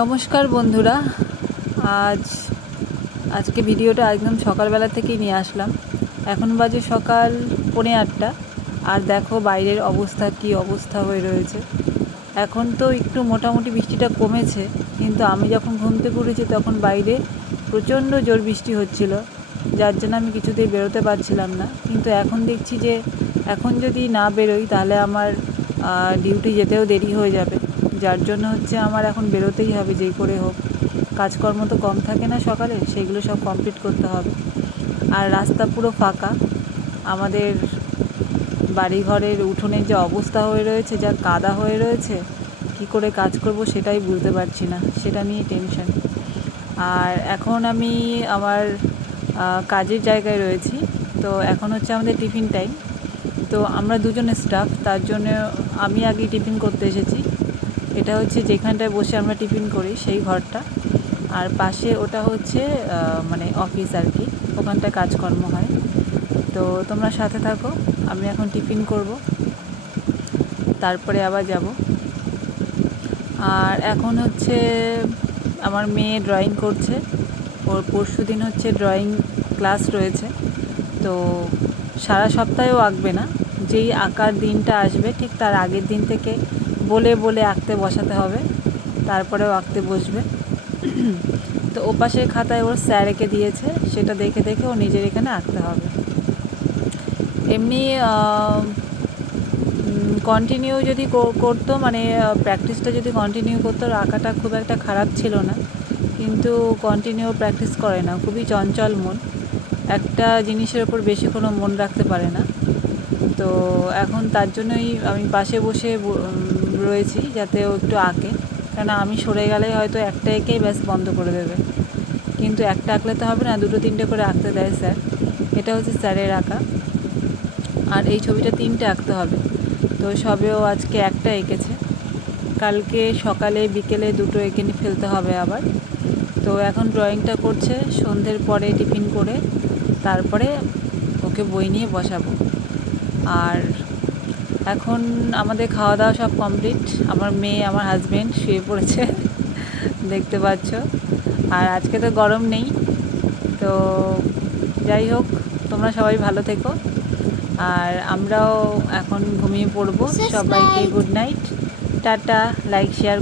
নমস্কার বন্ধুরা। আজকে ভিডিওটা একদম সকালবেলা থেকেই নিয়ে আসলাম। এখন বাজে সকাল 8:45 আর দেখো বাইরের অবস্থা কি অবস্থা হয়ে রয়েছে। এখন তো একটু মোটামুটি বৃষ্টিটা কমেছে, কিন্তু আমি যখন ঘুম থেকে উঠেছি তখন বাইরে প্রচণ্ড জোর বৃষ্টি হচ্ছিল, যার জন্য আমি কিছুতেই বেরোতে পারছিলাম না। কিন্তু এখন দেখছি যে এখন যদি না বেরোই তাহলে আমার ডিউটি যেতেও দেরি হয়ে যাবে, যার জন্য আমার এখন বেরোতেই হবে যেই করে হোক। কাজকর্ম তো কম থাকে না সকালে, সেগুলো সব কমপ্লিট করতে হবে। আর রাস্তা পুরো ফাঁকা। আমাদের বাড়িঘরের উঠোনের যে অবস্থা হয়ে রয়েছে, যা কাদা হয়ে রয়েছে, কি করে কাজ করব সেটাই বুঝতে পারছি না, সেটা নিয়ে টেনশন। আর এখন আমি আমার কাজের জায়গায় রয়েছি। তো এখন আমাদের টিফিন টাইম। তো আমরা দুজনে স্টাফ, তার জন্য আমি আগে টিফিন করতে এসেছি। এটা যেখানটায় বসে আমরা টিফিন করি সেই ঘরটা, আর পাশে ওটা মানে অফিস আর কি, ওখানটায় কাজকর্ম হয়। তো তোমরা সাথে থাকো, আমি এখন টিফিন করব, তারপরে আবার যাব। আর এখন আমার মেয়ে ড্রয়িং করছে, ওর পরশুদিন ড্রয়িং ক্লাস রয়েছে। তো সারা সপ্তাহেও আঁকবে না, যেই আঁকার দিনটা আসবে ঠিক তার আগের দিন থেকে বলে বলে আঁকতে বসাতে হবে, তারপরেও আঁকতে বসবে। তো ওপাশের খাতায় ওর স্যার এঁকে দিয়েছে, সেটা দেখে দেখে ও নিজের এখানে আঁকতে হবে। এমনি কন্টিনিউ যদি করতো, মানে প্র্যাকটিসটা যদি কন্টিনিউ করতো, আঁকাটা খুব একটা খারাপ ছিল না। কিন্তু কন্টিনিউ প্র্যাকটিস করে না, খুবই চঞ্চল মন, একটা জিনিসের ওপর বেশিক্ষণ মন রাখতে পারে না। তো এখন তার জন্যই আমি পাশে বসে রয়েছি, যাতে ও একটু আঁকে। কেন আমি সরে গেলে হয়তো একটা এঁকেই ব্যাস বন্ধ করে দেবে, কিন্তু একটা আঁকলে তো হবে না, 2-3টে করে আঁকতে দেয় স্যার। এটা স্যারের আঁকা। আর এই ছবিটা 3টে আঁকতে হবে। তো সবেও আজকে একটা এঁকেছে, কালকে সকালে বিকেলে 2টো এঁকে ফেলতে হবে আবার। তো এখন ড্রয়িংটা করছে, সন্ধ্যের পরে টিফিন করে তারপরে ওকে বই নিয়ে বসাবো। আর এখন আমাদের খাওয়া দাওয়া সব কমপ্লিট। আমার মেয়ে, আমার হাজব্যান্ড শুয়ে পড়েছে দেখতে পাচ্ছ। আর আজকে তো গরম নেই। তো যাই হোক, তোমরা সবাই ভালো থেকো, আর আমরাও এখন ঘুমিয়ে পড়বো। সবাইকে good night, tata, like share.